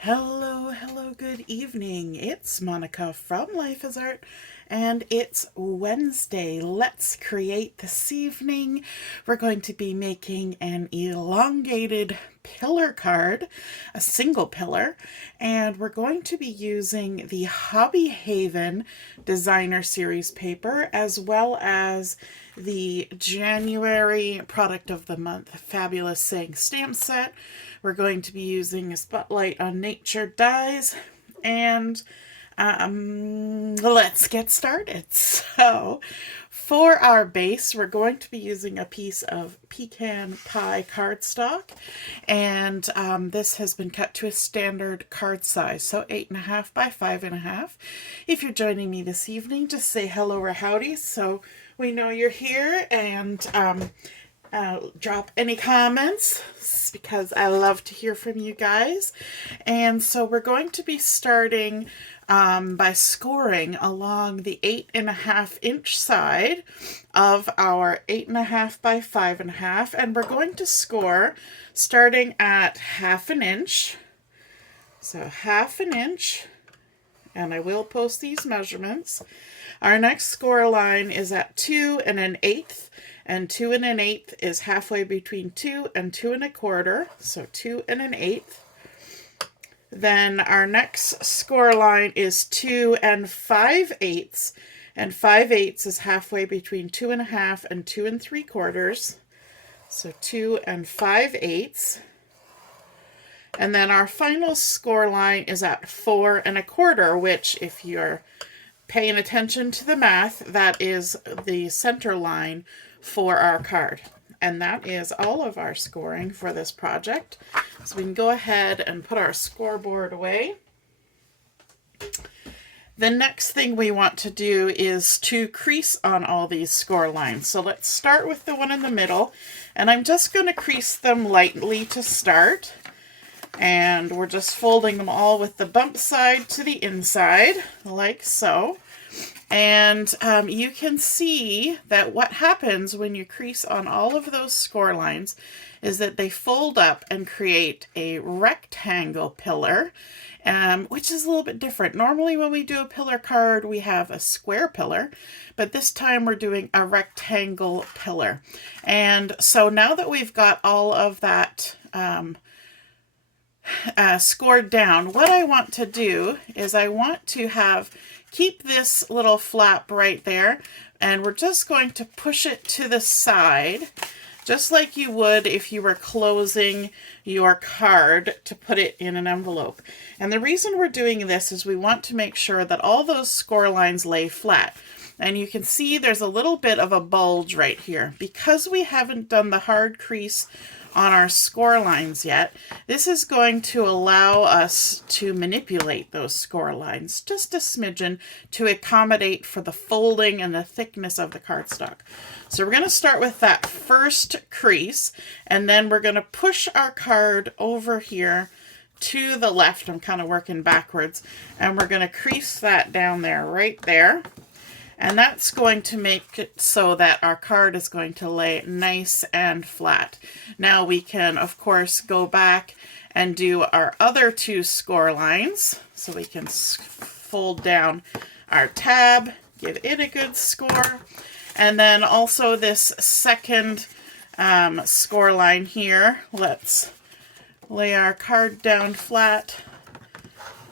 Hello, good evening. It's Monica from Life is Art, and it's Wednesday. Let's create this evening. We're going to be making an elongated pillar card, a single pillar, and we're going to be using the Hobby Haven Designer Series paper as well as the January Product of the Month Fabulous Saying stamp set. We're going to be using a Spotlight on Nature dies, and let's get started. So for our base, we're going to be using a piece of Pecan Pie Cardstock, and this has been cut to a standard card size, so 8.5 by 5.5. If you're joining me this evening, just say hello or howdy so we know you're here, and drop any comments because I love to hear from you guys. And so we're going to be starting by scoring along the 8.5 inch side of our 8.5 by 5.5, and we're going to score starting at 1/2 inch. So 1/2 inch, and I will post these measurements. Our next score line is at 2 1/8. And 2 1/8 is halfway between 2 and 2 1/4, so 2 1/8. Then our next score line is 2 5/8, and 5/8 is halfway between 2.5 and 2 3/4, so 2 5/8. And then our final score line is at 4 1/4, which, if you're paying attention to the math, that is the center line for our card. And that is all of our scoring for this project. So we can go ahead and put our scoreboard away. The next thing we want to do is to crease on all these score lines. So let's start with the one in the middle, and I'm just going to crease them lightly to start. And we're just folding them all with the bump side to the inside, like so. And you can see that what happens when you crease on all of those score lines is that they fold up and create a rectangle pillar, which is a little bit different. Normally when we do a pillar card, we have a square pillar, but this time we're doing a rectangle pillar. And so now that we've got all of that scored down, what I want to do is I want to keep this little flap right there, and we're just going to push it to the side, just like you would if you were closing your card to put it in an envelope. And the reason we're doing this is we want to make sure that all those score lines lay flat. And you can see there's a little bit of a bulge right here. Because we haven't done the hard crease on our score lines yet, this is going to allow us to manipulate those score lines just a smidgen to accommodate for the folding and the thickness of the cardstock. So we're going to start with that first crease, and then we're going to push our card over here to the left. I'm kind of working backwards, and we're going to crease that down there, right there. And that's going to make it so that our card is going to lay nice and flat. Now we can, of course, go back and do our other two score lines. So we can fold down our tab, give it a good score. And then also this second score line here, let's lay our card down flat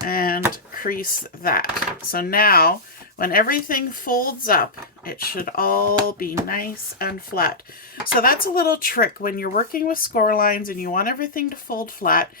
and crease that. So now, when everything folds up, it should all be nice and flat. So that's a little trick when you're working with score lines and you want everything to fold flat.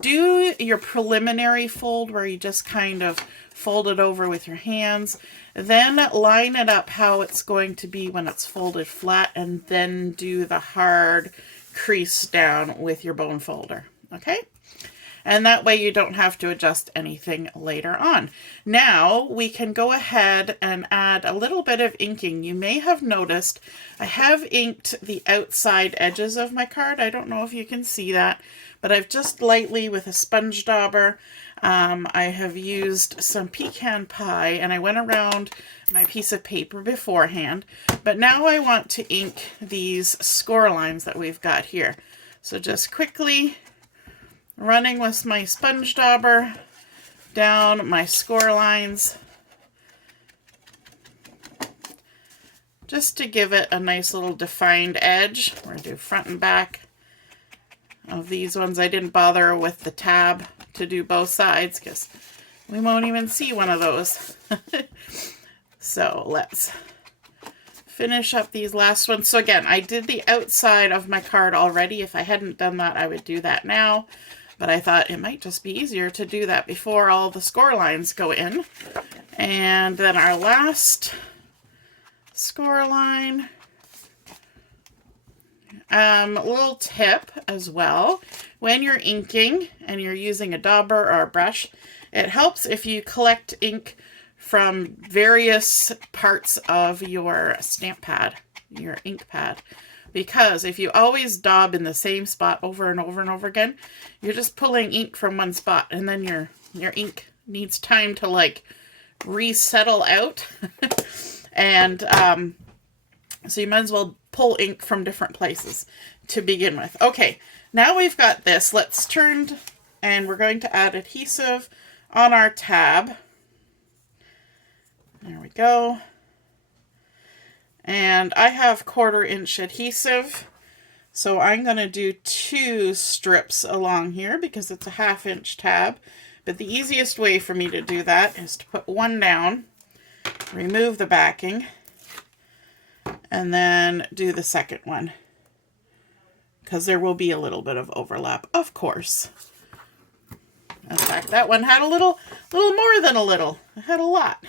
Do your preliminary fold where you just kind of fold it over with your hands. Then line it up how it's going to be when it's folded flat, and then do the hard crease down with your bone folder. Okay? And that way you don't have to adjust anything later on. Now we can go ahead and add a little bit of inking. You may have noticed I have inked the outside edges of my card. I don't know if you can see that, but I've just lightly, with a sponge dauber, I have used some pecan pie, and I went around my piece of paper beforehand. But now I want to ink these score lines that we've got here. So just quickly running with my sponge dauber down my score lines, just to give it a nice little defined edge. We're going to do front and back of these ones. I didn't bother with the tab to do both sides because we won't even see one of those. So let's finish up these last ones. So again, I did the outside of my card already. If I hadn't done that, I would do that now. But I thought it might just be easier to do that before all the score lines go in. And then our last score line. A little tip as well. When you're inking and you're using a dauber or a brush, it helps if you collect ink from various parts of your stamp pad, your ink pad. Because if you always daub in the same spot over and over and over again, you're just pulling ink from one spot, and then your ink needs time to like resettle out. And so you might as well pull ink from different places to begin with. Okay, now we've got this. Let's turn, and we're going to add adhesive on our tab. There we go. And I have 1/4 inch adhesive, so I'm going to do 2 strips along here because it's a 1/2 inch tab. But the easiest way for me to do that is to put one down, remove the backing, and then do the second one, because there will be a little bit of overlap, of course. In fact, that one had a little more than a little. It had a lot.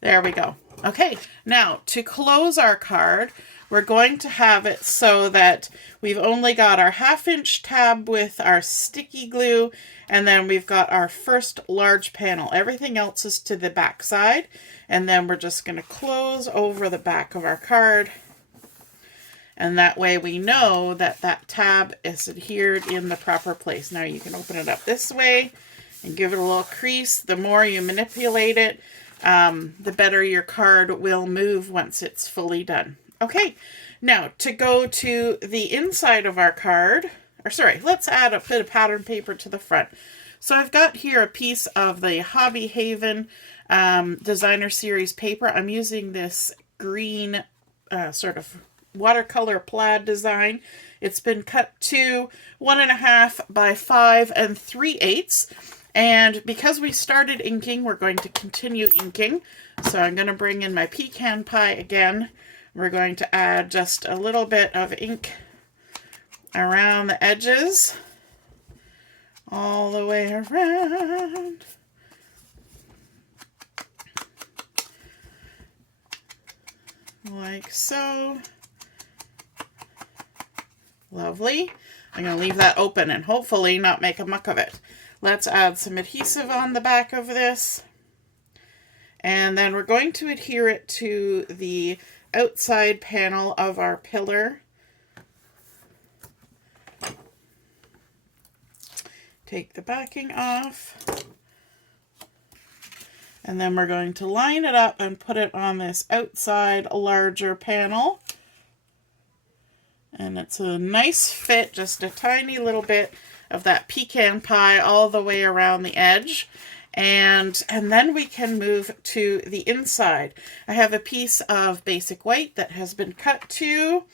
There we go. Okay, now to close our card, we're going to have it so that we've only got our 1/2 inch tab with our sticky glue, and then we've got our first large panel. Everything else is to the back side, and then we're just going to close over the back of our card. And that way we know that that tab is adhered in the proper place. Now you can open it up this way and give it a little crease. The more you manipulate it, the better your card will move once it's fully done. Okay, now to go to the inside of our card, or sorry, let's add a bit of pattern paper to the front. So I've got here a piece of the Hobby Haven Designer Series paper. I'm using this green sort of watercolor plaid design. It's been cut to 1.5 by 5 3/8. And because we started inking, we're going to continue inking. So I'm going to bring in my Pecan Pie again. We're going to add just a little bit of ink around the edges, all the way around. Like so. Lovely. I'm going to leave that open and hopefully not make a muck of it. Let's add some adhesive on the back of this. And then we're going to adhere it to the outside panel of our pillar. Take the backing off. And then we're going to line it up and put it on this outside larger panel. And it's a nice fit, just a tiny little bit of that pecan pie all the way around the edge. And then we can move to the inside. I have a piece of basic white that has been cut to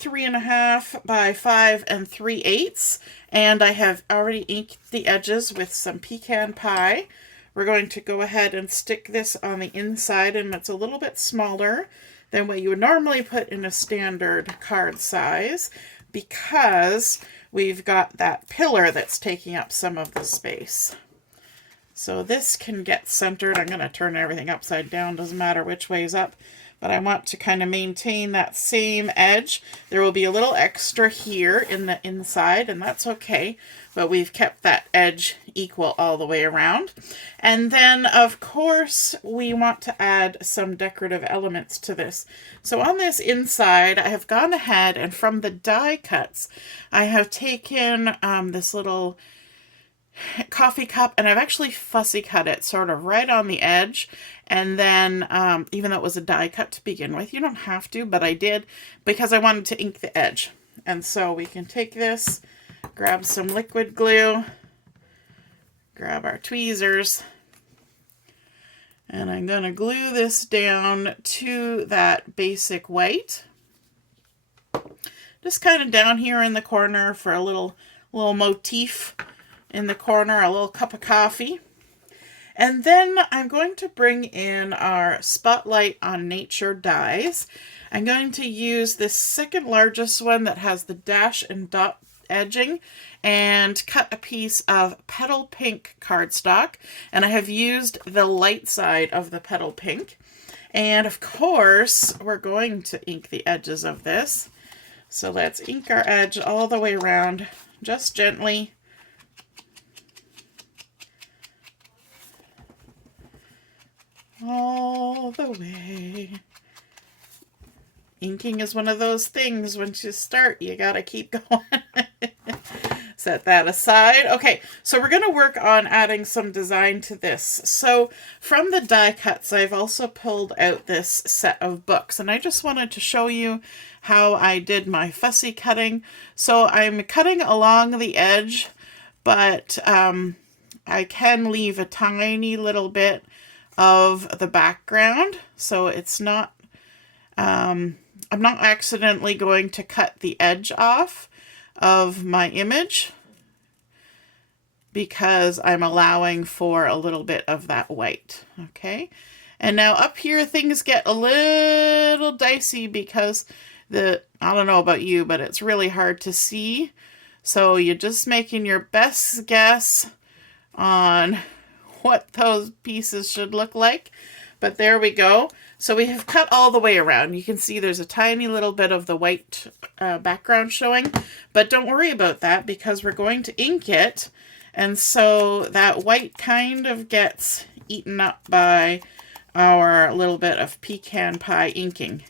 3.5 by 5 3/8. And I have already inked the edges with some pecan pie. We're going to go ahead and stick this on the inside, and it's a little bit smaller than what you would normally put in a standard card size, because we've got that pillar that's taking up some of the space. So this can get centered. I'm going to turn everything upside down, doesn't matter which way's up, but I want to kind of maintain that same edge. There will be a little extra here in the inside, and that's okay, but we've kept that edge equal all the way around. And then, of course, we want to add some decorative elements to this. So on this inside, I have gone ahead and from the die cuts, I have taken this little coffee cup, and I've actually fussy cut it sort of right on the edge. And then even though it was a die cut to begin with, you don't have to, but I did because I wanted to ink the edge. And so we can take this, grab some liquid glue, grab our tweezers, and I'm going to glue this down to that basic white. Just kind of down here in the corner for a little motif in the corner, a little cup of coffee. And then I'm going to bring in our Spotlight on Nature dies. I'm going to use this second largest one that has the dash and dot edging and cut a piece of Petal Pink cardstock. And I have used the light side of the Petal Pink. And of course, we're going to ink the edges of this. So let's ink our edge all the way around, just gently. All the way. Inking is one of those things, once you start, you gotta keep going. Set that aside. Okay, so we're going to work on adding some design to this. So from the die cuts, I've also pulled out this set of books, and I just wanted to show you how I did my fussy cutting. So I'm cutting along the edge, but I can leave a tiny little bit of the background, so it's not, I'm not accidentally going to cut the edge off of my image because I'm allowing for a little bit of that white. Okay, and now up here things get a little dicey because I don't know about you, but it's really hard to see. So you're just making your best guess on what those pieces should look like. But there we go. So we have cut all the way around. You can see there's a tiny little bit of the white background showing, but don't worry about that because we're going to ink it. And so that white kind of gets eaten up by our little bit of pecan pie inking.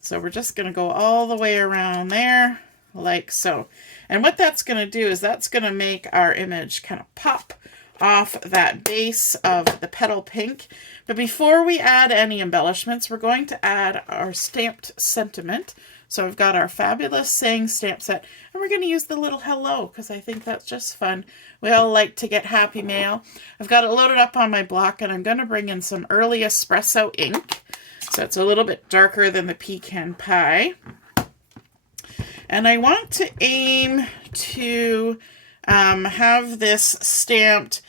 So we're just going to go all the way around there like so. And what that's going to do is that's going to make our image kind of pop off that base of the Petal Pink. But before we add any embellishments, we're going to add our stamped sentiment. So I've got our fabulous saying stamp set, and we're going to use the little hello because I think that's just fun. We all like to get happy mail. I've got it loaded up on my block, and I'm going to bring in some early espresso ink. So it's a little bit darker than the pecan pie. And I want to aim to have this stamped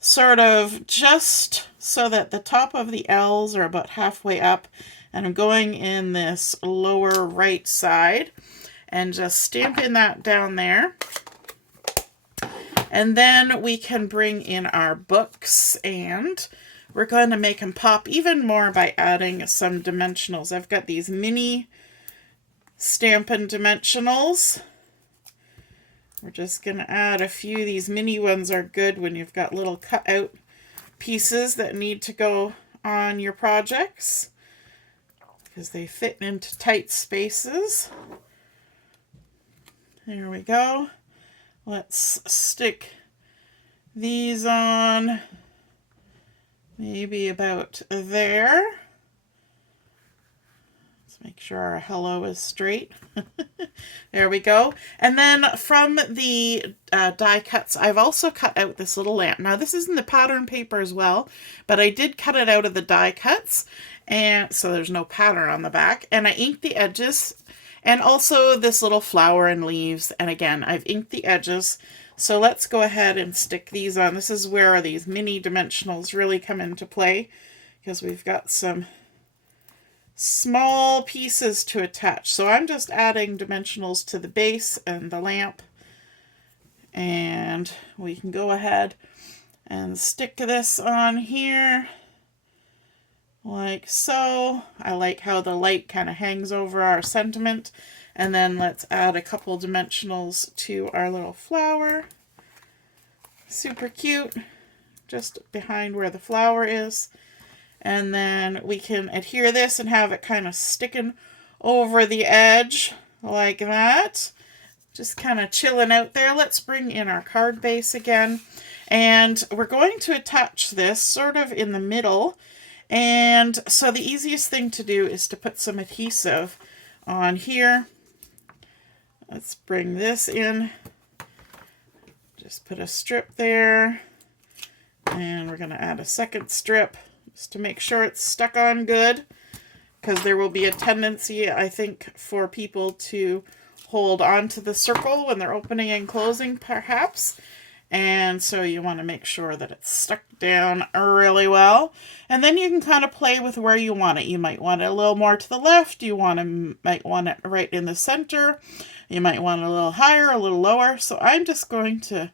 sort of just so that the top of the L's are about halfway up, and I'm going in this lower right side and just stamping that down there. And then we can bring in our books, and we're going to make them pop even more by adding some dimensionals. I've got these mini Stampin' dimensionals. We're just going to add a few. These mini ones are good when you've got little cut-out pieces that need to go on your projects because they fit into tight spaces. There we go. Let's stick these on maybe about there. Make sure our hello is straight. There we go. And then from the die cuts, I've also cut out this little lamp. Now this is in the pattern paper as well, but I did cut it out of the die cuts, and so there's no pattern on the back. And I inked the edges, and also this little flower and leaves. And again, I've inked the edges. So let's go ahead and stick these on. This is where these mini dimensionals really come into play because we've got some small pieces to attach. So I'm just adding dimensionals to the base and the lamp, and we can go ahead and stick this on here like so. I like how the light kind of hangs over our sentiment. And then let's add a couple dimensionals to our little flower. Super cute, just behind where the flower is. And then we can adhere this and have it kind of sticking over the edge like that. Just kind of chilling out there. Let's bring in our card base again. And we're going to attach this sort of in the middle. And so the easiest thing to do is to put some adhesive on here. Let's bring this in Just put a strip there, and we're going to add a second strip just to make sure it's stuck on good, because there will be a tendency, I think, for people to hold on to the circle when they're opening and closing, perhaps. And so you want to make sure that it's stuck down really well. And then you can kind of play with where you want it. You might want it a little more to the left. You might want it right in the center. You might want it a little higher, a little lower. So I'm just going to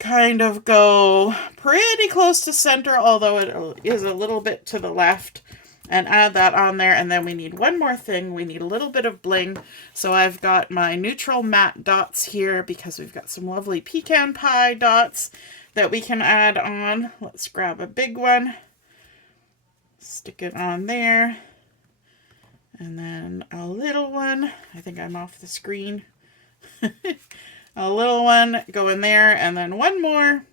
kind of go pretty close to center, although it is a little bit to the left, and add that on there. And then we need one more thing. We need a little bit of bling. So I've got my neutral matte dots here because we've got some lovely pecan pie dots that we can add on. Let's grab a big one, stick it on there, and then a little one. I think I'm off the screen. A little one go in there, and then one more.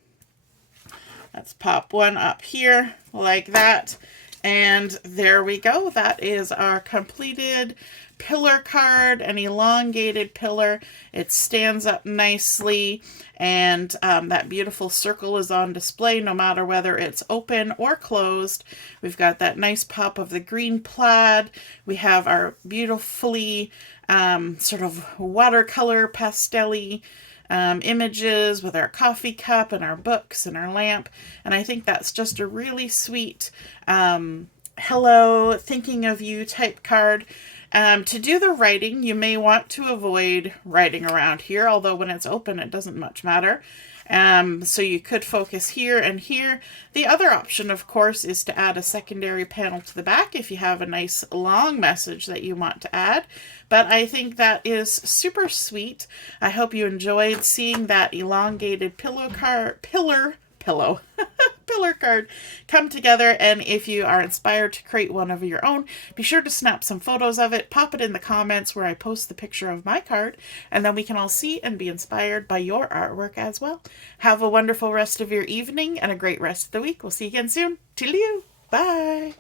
Let's pop one up here like that. And there we go. That is our completed pillar card, an elongated pillar. It stands up nicely, and that beautiful circle is on display no matter whether it's open or closed. We've got that nice pop of the green plaid. We have our beautifully sort of watercolor pastel-y images with our coffee cup and our books and our lamp. And I think that's just a really sweet hello, thinking of you type card. To do the writing, you may want to avoid writing around here, although when it's open it doesn't much matter. So you could focus here and here. The other option, of course, is to add a secondary panel to the back if you have a nice long message that you want to add. But I think that is super sweet. I hope you enjoyed seeing that elongated pillar card come together. And if you are inspired to create one of your own, be sure to snap some photos of it, pop it in the comments where I post the picture of my card, and then we can all see and be inspired by your artwork as well. Have a wonderful rest of your evening and a great rest of the week. We'll see you again soon. Toodaloo. Bye.